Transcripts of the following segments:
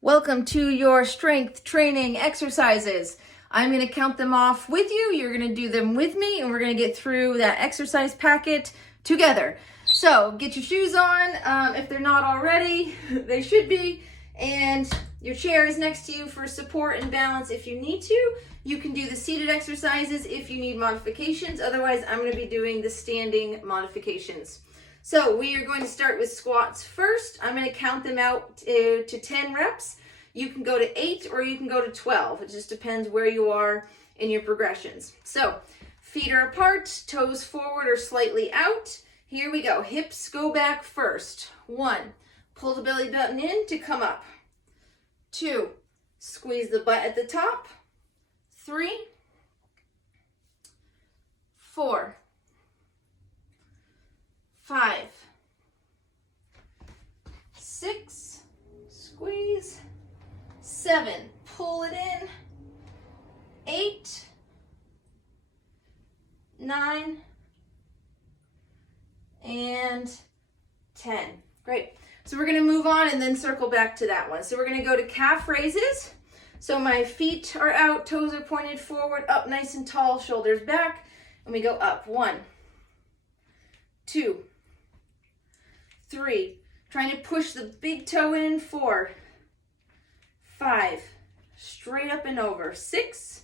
Welcome to your strength training exercises. I'm going to count them off with you. You're going to do them with me, and we're going to get through that exercise packet together. So get your shoes on. If they're not already, they should be. And your chair is next to you for support and balance if you need to. You can do the seated exercises if you need modifications. Otherwise, I'm going to be doing the standing modifications. So we are going to start with squats first. I'm going to count them out to 10 reps. You can go to 8 or you can go to 12. It just depends where you are in your progressions. So feet are apart, toes forward or slightly out. Here we go. Hips go back first. 1, pull the belly button in to come up. 2, squeeze the butt at the top. 3, 4, 5, 6, squeeze, 7, pull it in, 8, 9, and 10. Great. So we're going to move on and then circle back to that one. So we're going to go to calf raises. So my feet are out, toes are pointed forward, up nice and tall, shoulders back, and we go up. 1, 2, 3, trying to push the big toe in. 4, 5, straight up and over. 6,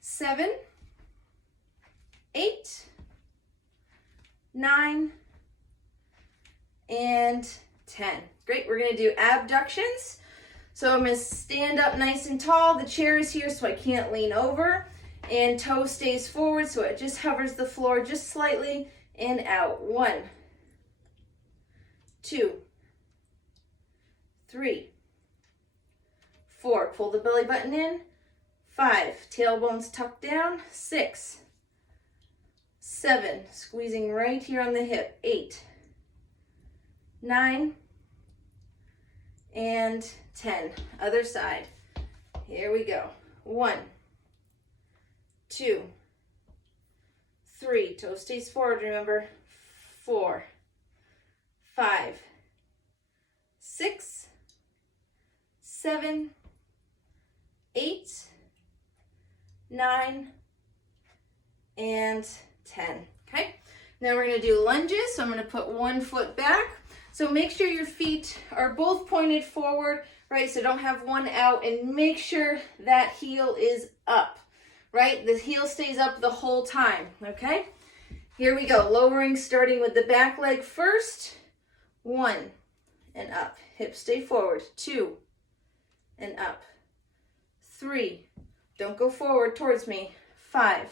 7, 8, 9, and 10. Great, we're gonna do abductions. So I'm gonna stand up nice and tall. The chair is here so I can't lean over, and toe stays forward so it just hovers the floor just slightly and out. 1, 2, 3, 4, pull the belly button in. 5, tailbones tucked down. 6, 7, squeezing right here on the hip. 8, 9, and 10. Other side. Here we go. 1, 2, 3, toe stays forward, remember. 4, 5, 6, 7, 8, 9, and 10. Okay, now we're going to do lunges. So I'm going to put one foot back. So make sure your feet are both pointed forward, right? So don't have one out, and make sure that heel is up, right? The heel stays up the whole time, okay? Here we go, lowering, starting with the back leg first. 1, and up. Hips stay forward. 2, and up. 3, don't go forward towards me. 5,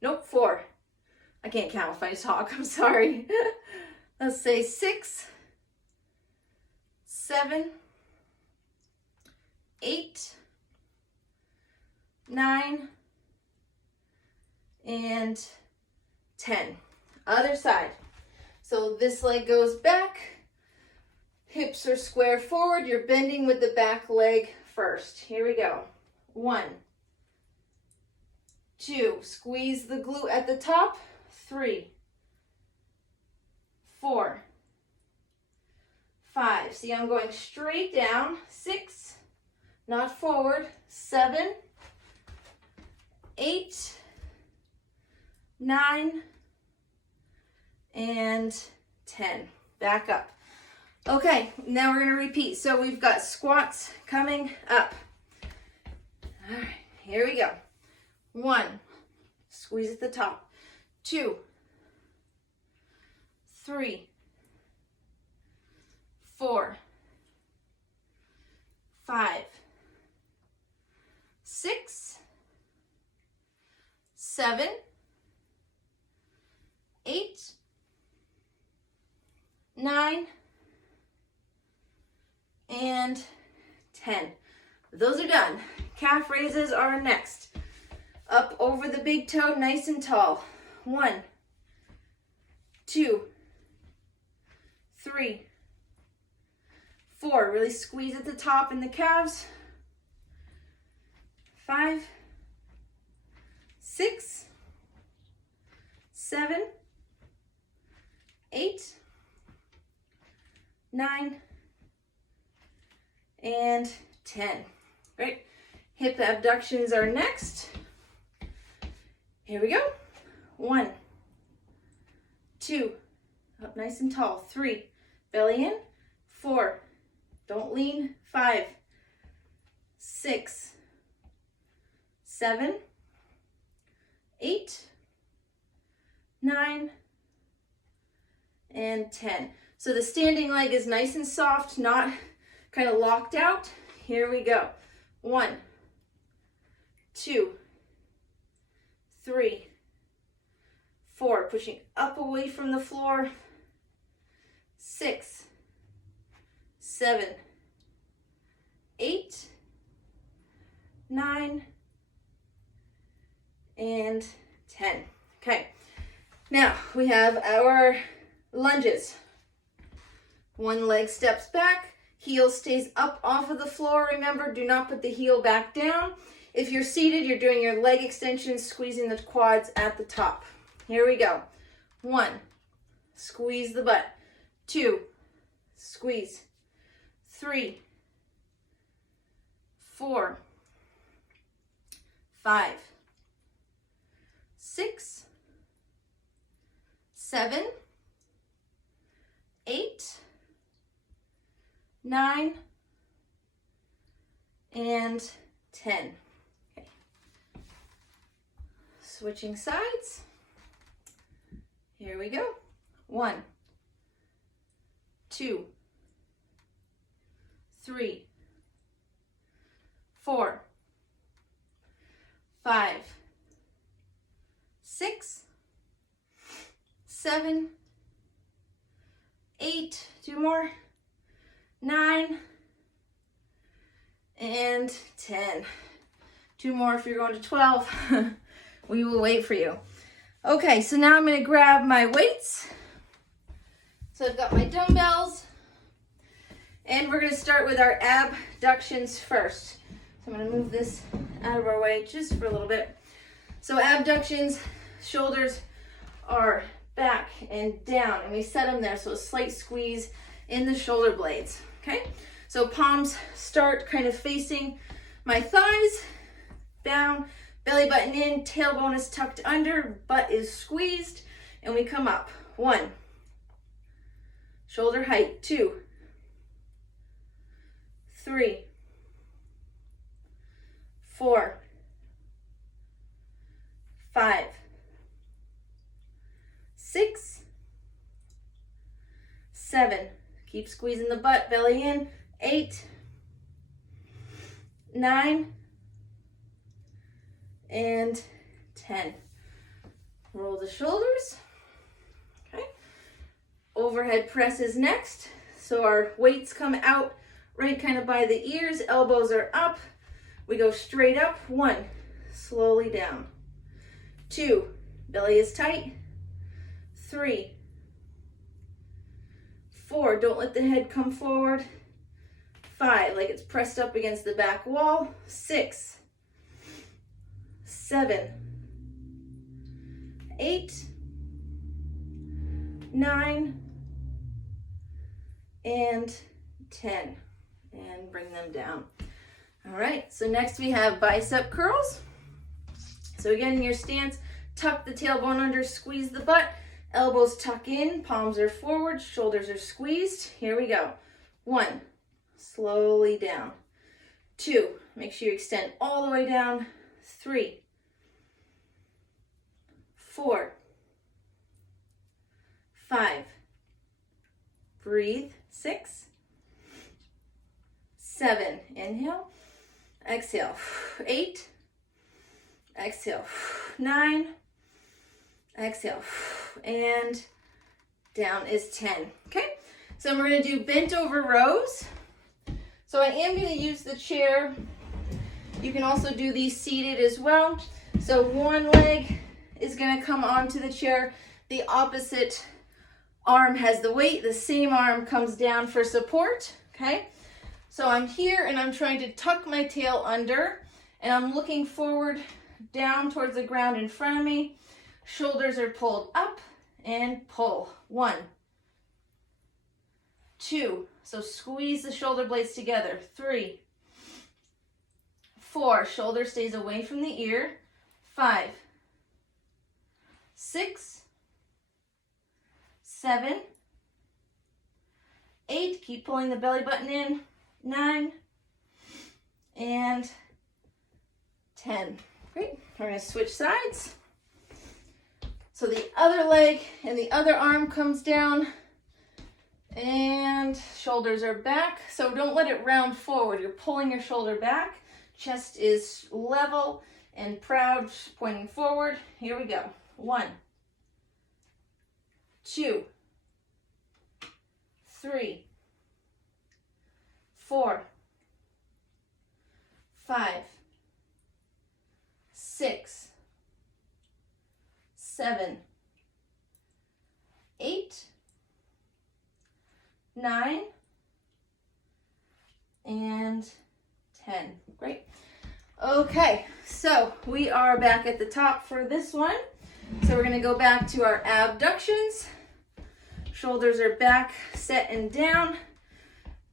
nope, 4. I can't count if I talk, I'm sorry. Let's say 6, 7, 8, 9, and 10. Other side. So this leg goes back, hips are square forward, you're bending with the back leg first. Here we go. 1, 2, squeeze the glute at the top. 3, 4, 5. See, I'm going straight down. 6, not forward. 7, 8, 9, and 10. Back up. Okay, now we're going to repeat. So we've got squats coming up. All right, here we go. 1, squeeze at the top. 2, 3, 4, 5, 6, 7, 8, 9, and 10. Those are done. Calf raises are next. Up over the big toe, nice and tall. 1, 2, 3, 4. Really squeeze at the top in the calves. 5, 6, 7, 8, 9, and 10. Great. Hip abductions are next. Here we go. 1, 2, up nice and tall. 3, belly in. 4, don't lean. 5, 6, 7, 8, 9, and 10. So the standing leg is nice and soft, not kind of locked out. Here we go. 1, 2, 3, 4, pushing up away from the floor. 6, 7, 8, 9, and 10. Okay, now we have our lunges. One leg steps back, heel stays up off of the floor. Remember, do not put the heel back down. If you're seated, you're doing your leg extensions, squeezing the quads at the top. Here we go. 1, squeeze the butt. 2, squeeze. 3, 4, 5, 6, 7, 8, 9, and 10. Okay. Switching sides. Here we go. 1, 2, 3, 4, 5, 6, 7, 8, 2 more, 9, and 10. 2 more if you're going to 12. We will wait for you. Okay, so now I'm going to grab my weights. So I've got my dumbbells, and we're going to start with our abductions first. So I'm going to move this out of our way just for a little bit. So abductions, shoulders are back and down, and we set them there, so a slight squeeze in the shoulder blades. Okay, so palms start kind of facing my thighs, down, belly button in, tailbone is tucked under, butt is squeezed, and we come up. 1, shoulder height. 2, 3, 4, 5, 6, 7, keep squeezing the butt, belly in. 8, 9, and 10. Roll the shoulders. Okay. Overhead press is next. So our weights come out right kind of by the ears, elbows are up. We go straight up. 1, slowly down. 2, belly is tight. 3, 4, don't let the head come forward. 5, like it's pressed up against the back wall. 6, 7, 8, 9, and 10. And bring them down. All right, so next we have bicep curls. So again, in your stance, tuck the tailbone under, squeeze the butt, elbows tuck in, palms are forward, shoulders are squeezed. Here we go. 1, slowly down. 2, make sure you extend all the way down. 3, 4, 5, breathe. 6, 7, inhale, exhale. 8, exhale. 9, exhale, and down is 10. Okay, so we're going to do bent over rows. So I am going to use the chair. You can also do these seated as well. So one leg is going to come onto the chair. The opposite arm has the weight. The same arm comes down for support. Okay, so I'm here and I'm trying to tuck my tail under, and I'm looking forward down towards the ground in front of me. Shoulders are pulled up and pull. 1, 2, So squeeze the shoulder blades together. 3, 4, shoulder stays away from the ear. 5, 6, 7, 8, keep pulling the belly button in. 9, and 10. Great. We're going to switch sides. So the other leg and the other arm comes down, and shoulders are back. So don't let it round forward. You're pulling your shoulder back. Chest is level and proud, pointing forward. Here we go. 1, 2, 3, 4, 5, 6, 7, 8, 9, and 10. Great. Okay, so we are back at the top for this one. So we're going to go back to our abductions. Shoulders are back, set and down.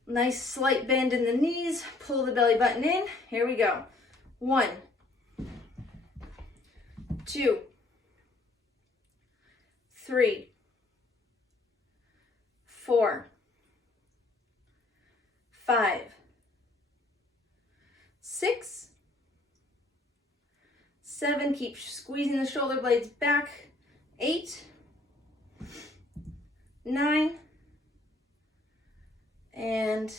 Nice slight bend in the knees. Pull the belly button in. Here we go. 1, 2, 3, 4, 5, 6, 7, keep squeezing the shoulder blades back. 8, 9, and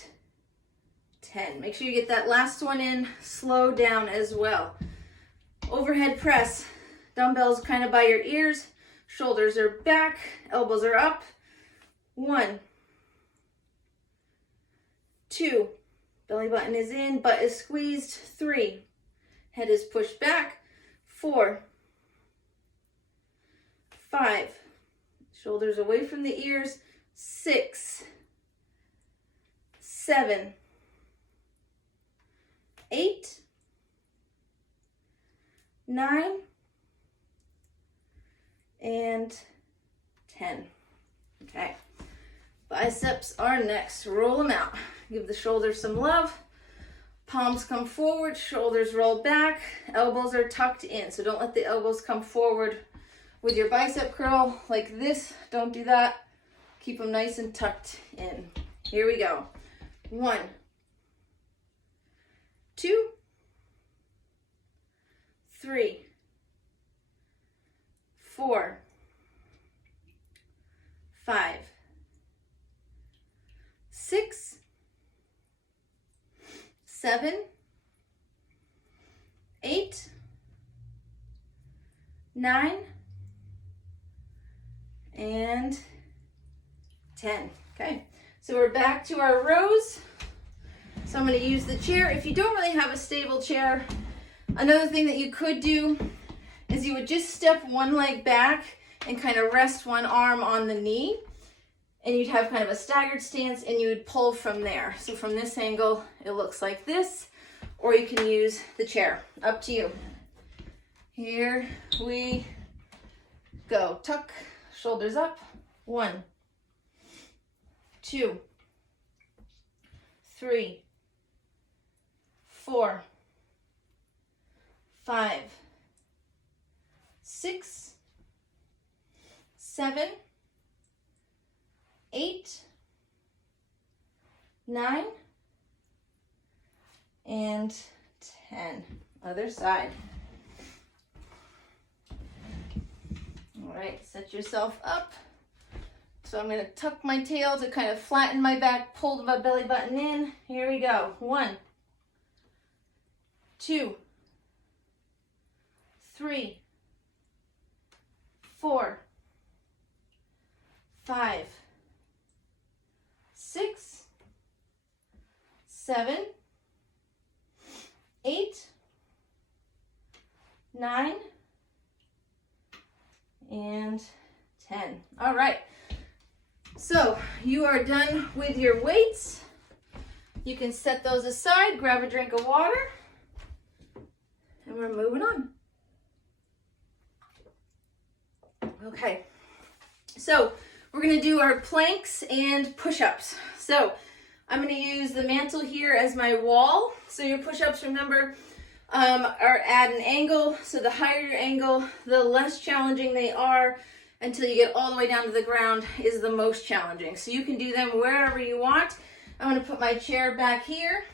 10. Make sure you get that last one in, slow down as well. Overhead press, dumbbells kind of by your ears, shoulders are back, elbows are up. 1, 2, belly button is in, butt is squeezed. 3, head is pushed back. 4, 5, shoulders away from the ears. 6, 7, 8, 9, and 10. Okay, biceps are next. Roll them out. Give the shoulders some love. Palms come forward, shoulders roll back, elbows are tucked in. So don't let the elbows come forward with your bicep curl like this. Don't do that. Keep them nice and tucked in. Here we go. 1, 2, 3, 4, 5, 6, 7, 8, 9, and 10. Okay, so we're back to our rows. So I'm going to use the chair. If you don't really have a stable chair, another thing that you could do is you would just step one leg back and kind of rest one arm on the knee, and you'd have kind of a staggered stance, and you would pull from there. So from this angle, it looks like this, or you can use the chair. Up to you. Here we go. Tuck, shoulders up. 1, 2, 3, 4, 5, 6, 7, 8, 9, and 10. Other side. All right, set yourself up. So I'm going to tuck my tail to kind of flatten my back, pull my belly button in. Here we go. 1, 2, 3, 4, 5, 6, 7, 8, 9, and 10. All right. So you are done with your weights. You can set those aside, grab a drink of water, and we're moving on. Okay, so we're gonna do our planks and push-ups. So I'm going to use the mantle here as my wall. So your push-ups, remember, are at an angle. So the higher your angle, the less challenging they are, until you get all the way down to the ground is the most challenging. So you can do them wherever you want. I'm going to put my chair back here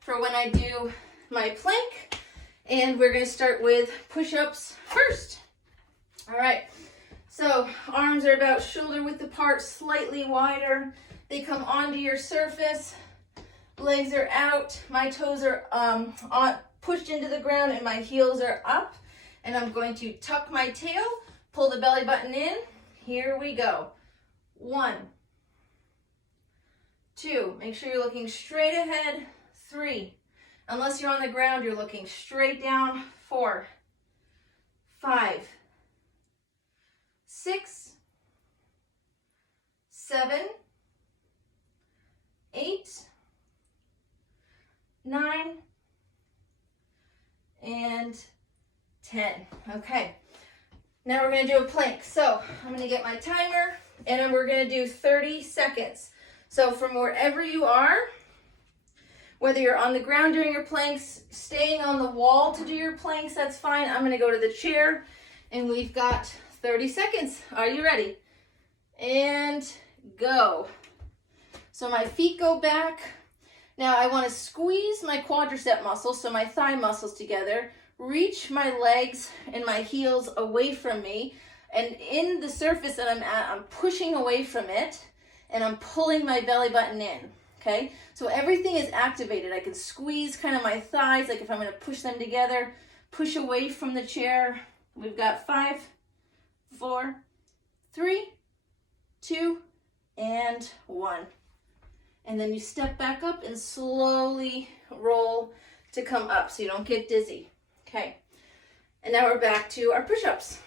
for when I do my plank. And we're going to start with push-ups first. All right. So arms are about shoulder width apart, slightly wider. They come onto your surface. Legs are out. My toes are pushed into the ground and my heels are up. And I'm going to tuck my tail, pull the belly button in. Here we go. 1, 2, make sure you're looking straight ahead. 3, unless you're on the ground, you're looking straight down. 4, 5, 6, 7, 8, 9, and 10. Okay. Now we're going to do a plank. So I'm going to get my timer and then we're going to do 30 seconds. So from wherever you are, whether you're on the ground doing your planks, staying on the wall to do your planks, that's fine. I'm going to go to the chair and we've got 30 seconds. Are you ready? And go. So my feet go back. Now I want to squeeze my quadricep muscles, so my thigh muscles together, reach my legs and my heels away from me, and in the surface that I'm at, I'm pushing away from it and I'm pulling my belly button in. Okay, so everything is activated. I can squeeze kind of my thighs, like if I'm going to push them together, push away from the chair. We've got 5, 4, 3, 2, and 1. And then you step back up and slowly roll to come up so you don't get dizzy. Okay, and now we're back to our push-ups.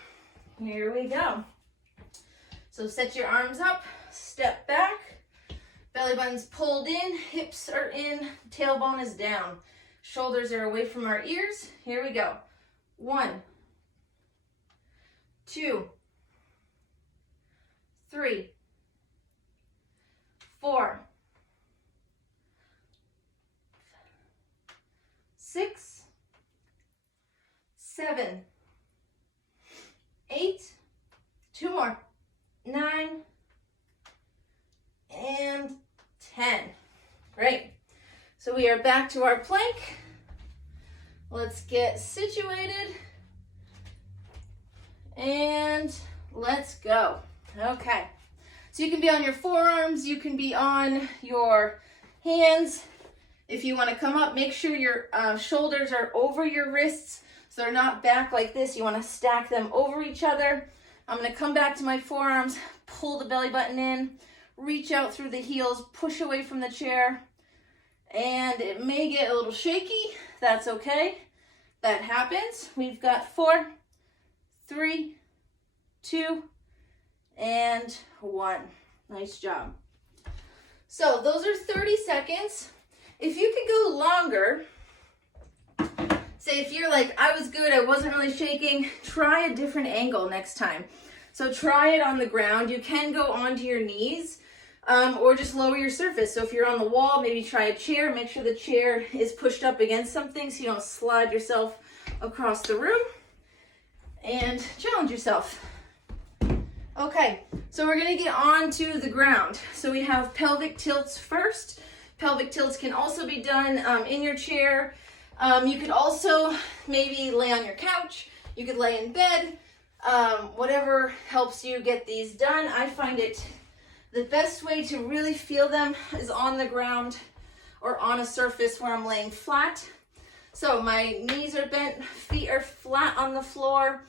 Here we go. So set your arms up, step back, belly button's pulled in, hips are in, tailbone is down. Shoulders are away from our ears. Here we go. 1, 2, 3, 4, 6, 7, 8, 2 more, 9, and 10. Great. So we are back to our plank. Let's get situated and let's go. Okay. So you can be on your forearms, you can be on your hands. If you want to come up, make sure your shoulders are over your wrists so they're not back like this. You want to stack them over each other. I'm going to come back to my forearms, pull the belly button in, reach out through the heels, push away from the chair, and it may get a little shaky. That's okay. That happens. We've got 4, 3, 2, and 1. Nice job. So those are 30 seconds. If you could go longer, say if you're like, I was good, I wasn't really shaking, try a different angle next time. So try it on the ground. You can go onto your knees or just lower your surface. So if you're on the wall, maybe try a chair. Make sure the chair is pushed up against something so you don't slide yourself across the room, and challenge yourself. Okay, so we're going to get on to the ground. So we have pelvic tilts first. Pelvic tilts can also be done in your chair. You could also maybe lay on your couch. You could lay in bed. Whatever helps you get these done. I find it the best way to really feel them is on the ground or on a surface where I'm laying flat. So my knees are bent, feet are flat on the floor,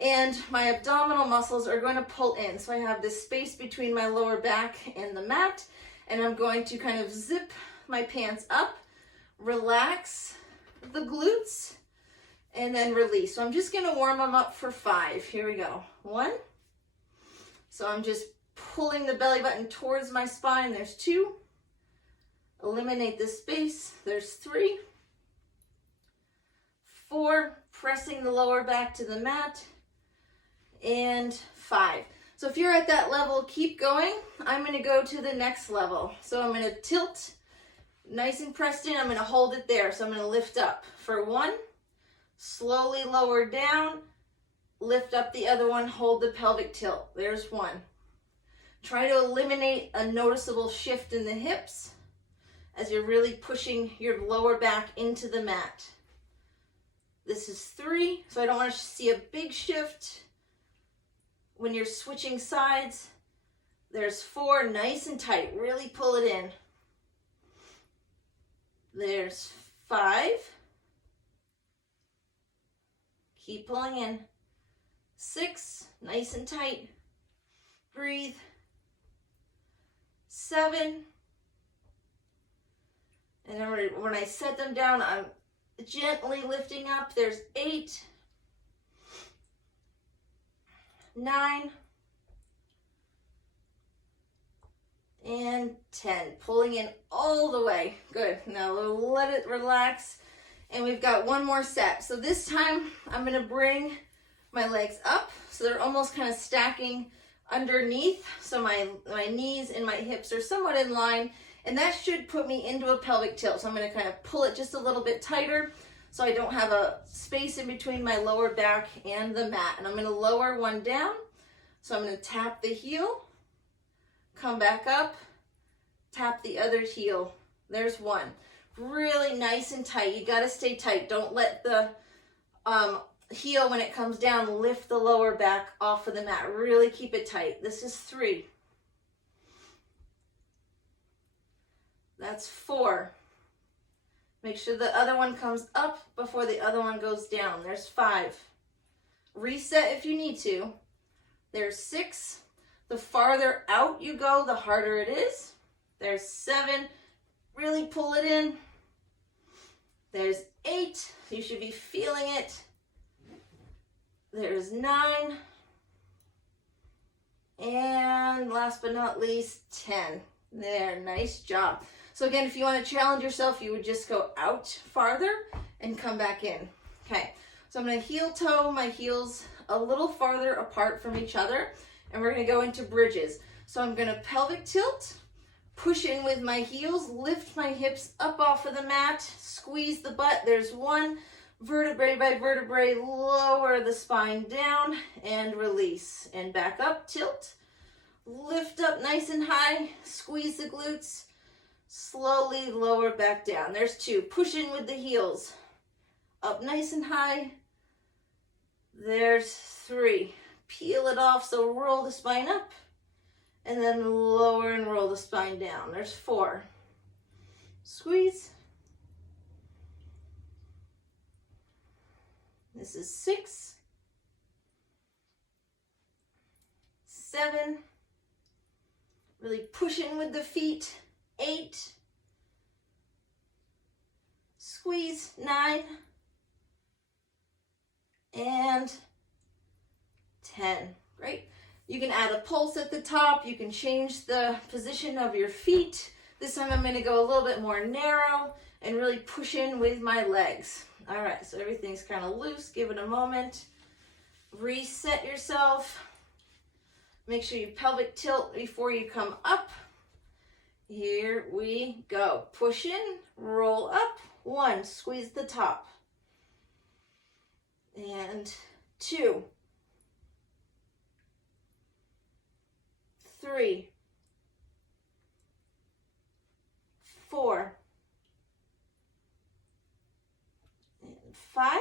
and my abdominal muscles are going to pull in. So I have this space between my lower back and the mat, and I'm going to kind of zip my pants up, relax the glutes, and then release. So I'm just going to warm them up for 5. Here we go. 1. So I'm just pulling the belly button towards my spine. There's 2. Eliminate the space. There's 3. 4. Pressing the lower back to the mat. And 5. So if you're at that level, keep going. I'm gonna go to the next level. So I'm gonna tilt, nice and pressed in. I'm gonna hold it there. So I'm gonna lift up for one, slowly lower down, lift up the other one, hold the pelvic tilt. There's one. Try to eliminate a noticeable shift in the hips as you're really pushing your lower back into the mat. This is 3, so I don't want to see a big shift when you're switching sides. There's 4, nice and tight, really pull it in. There's 5, keep pulling in. 6, nice and tight, breathe. 7, and then when I set them down, I'm gently lifting up. There's 8, 9, and 10. Pulling in all the way. Good. Now we'll let it relax. And we've got one more set. So this time I'm going to bring my legs up so they're almost kind of stacking underneath. So my knees and my hips are somewhat in line. And that should put me into a pelvic tilt. So I'm going to kind of pull it just a little bit tighter so I don't have a space in between my lower back and the mat. And I'm going to lower one down. So I'm going to tap the heel, come back up, tap the other heel. There's one. Really nice and tight. You got to stay tight. Don't let the heel, when it comes down, lift the lower back off of the mat. Really keep it tight. This is 3. That's 4. Make sure the other one comes up before the other one goes down. There's 5. Reset if you need to. There's 6. The farther out you go, the harder it is. There's 7. Really pull it in. There's 8. You should be feeling it. There's 9. And last but not least, 10. There, nice job. So again, if you want to challenge yourself, you would just go out farther and come back in. Okay, so I'm going to heel toe my heels a little farther apart from each other, and we're going to go into bridges. So I'm going to pelvic tilt, push in with my heels, lift my hips up off of the mat, squeeze the butt. There's 1. Vertebrae by vertebrae, lower the spine down and release. And back up, tilt, lift up nice and high, squeeze the glutes, slowly lower back down. There's 2. Push in with the heels, up nice and high. There's 3. Peel it off, so roll the spine up, and then lower and roll the spine down. There's 4. Squeeze. This is 6, 7, really push in with the feet. 8, squeeze. 9, and 10. Great. You can add a pulse at the top. You can change the position of your feet. This time I'm going to go a little bit more narrow and really push in with my legs. All right, so everything's kind of loose. Give it a moment. Reset yourself. Make sure you pelvic tilt before you come up. Here we go. Push in, roll up. 1, squeeze the top. And 2, 3, 4, 5,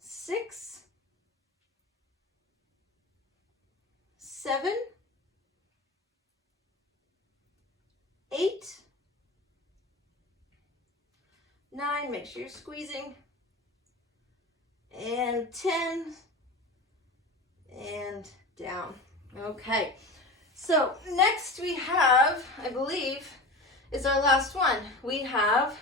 6, 7, 8, 9, make sure you're squeezing, and 10, and down. Okay, so next we have, I believe, is our last one. We have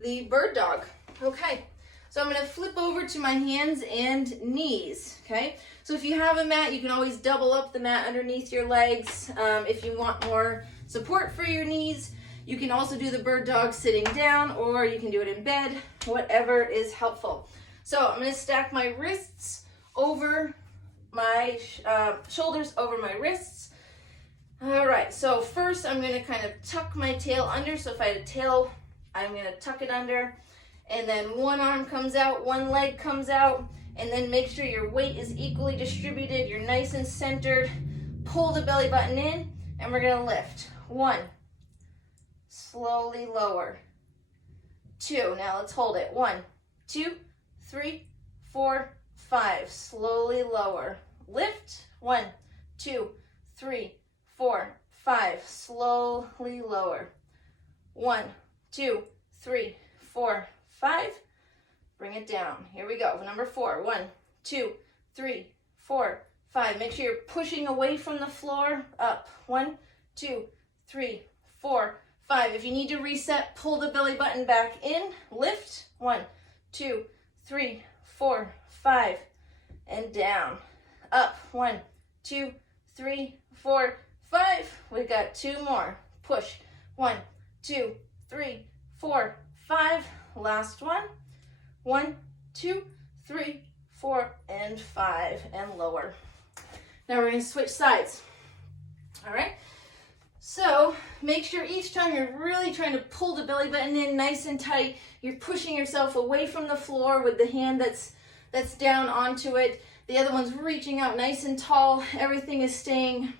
the bird dog. Okay, so I'm going to flip over to my hands and knees. Okay, so if you have a mat, you can always double up the mat underneath your legs. If you want more support for your knees, you can also do the bird dog sitting down, or you can do it in bed, whatever is helpful. So I'm going to stack my wrists over my shoulders over my wrists. All right, so first I'm gonna kind of tuck my tail under. So if I had a tail, I'm gonna tuck it under, and then one arm comes out, one leg comes out, and then make sure your weight is equally distributed. You're nice and centered. Pull the belly button in, and we're gonna lift. 1, slowly lower. 2, now let's hold it. 1, 2, 3, 4, 5, slowly lower. Lift. 1, 2, 3, 4, 5, slowly lower. 1, 2, 3, 4, 5. Bring it down. Here we go. Number 4. 1, 2, 3, 4, 5. Make sure you're pushing away from the floor. Up. 1, 2, 3, 4, 5. If you need to reset, pull the belly button back in. Lift. 1, 2, 3, 4, 5. And down. Up. 1, 2, 3, 4, 5. We got 2 more. Push. 1, 2, 3, 4, 5. Last one. 1, 2, 3, 4, and 5. And lower. Now we're going to switch sides. All right. So make sure each time you're really trying to pull the belly button in nice and tight. You're pushing yourself away from the floor with the hand that's down onto it. The other one's reaching out nice and tall. Everything is staying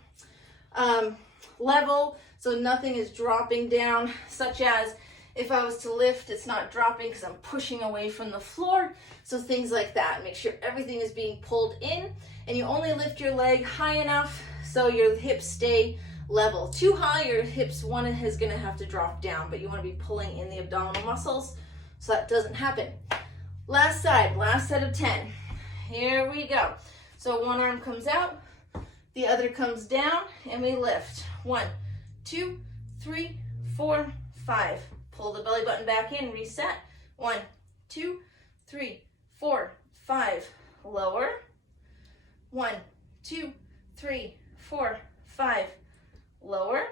level, so nothing is dropping down, such as if I was to lift, it's not dropping because I'm pushing away from the floor. So things like that. Make sure everything is being pulled in, and you only lift your leg high enough so your hips stay level. Too high, your hips, one is going to have to drop down, but you want to be pulling in the abdominal muscles so that doesn't happen. Last side, last set of 10. Here we go. So one arm comes out, the other comes down, and we lift. 1, 2, 3, 4, 5. Pull the belly button back in, reset. 1, 2, 3, 4, 5. Lower. 1, 2, 3, 4, 5. Lower.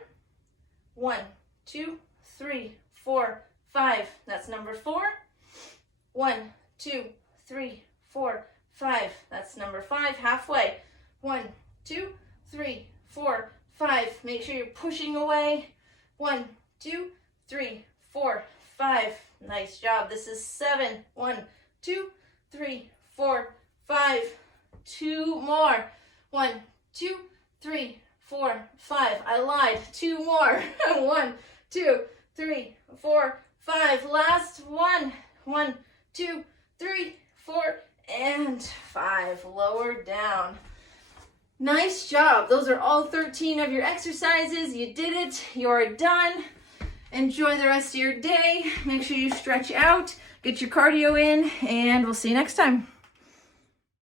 1, 2, 3, 4, 5. That's number 4. 1, 2, 3, 4, 5. That's number 5. Halfway. 1, 2, 3, 4, 5. Make sure you're pushing away. 1, 2, 3, 4, 5. Nice job. This is 7. 1, 2, 3, 4, 5. 2 more. 1, 2, 3, 4, 5. I lied. 2 more. 1, 2, 3, 4, 5. Last one. 1, 2, 3, 4, and 5. Lower down. Nice job. Those are all 13 of your exercises. You did it. You're done. Enjoy the rest of your day. Make sure you stretch out, get your cardio in, and we'll see you next time.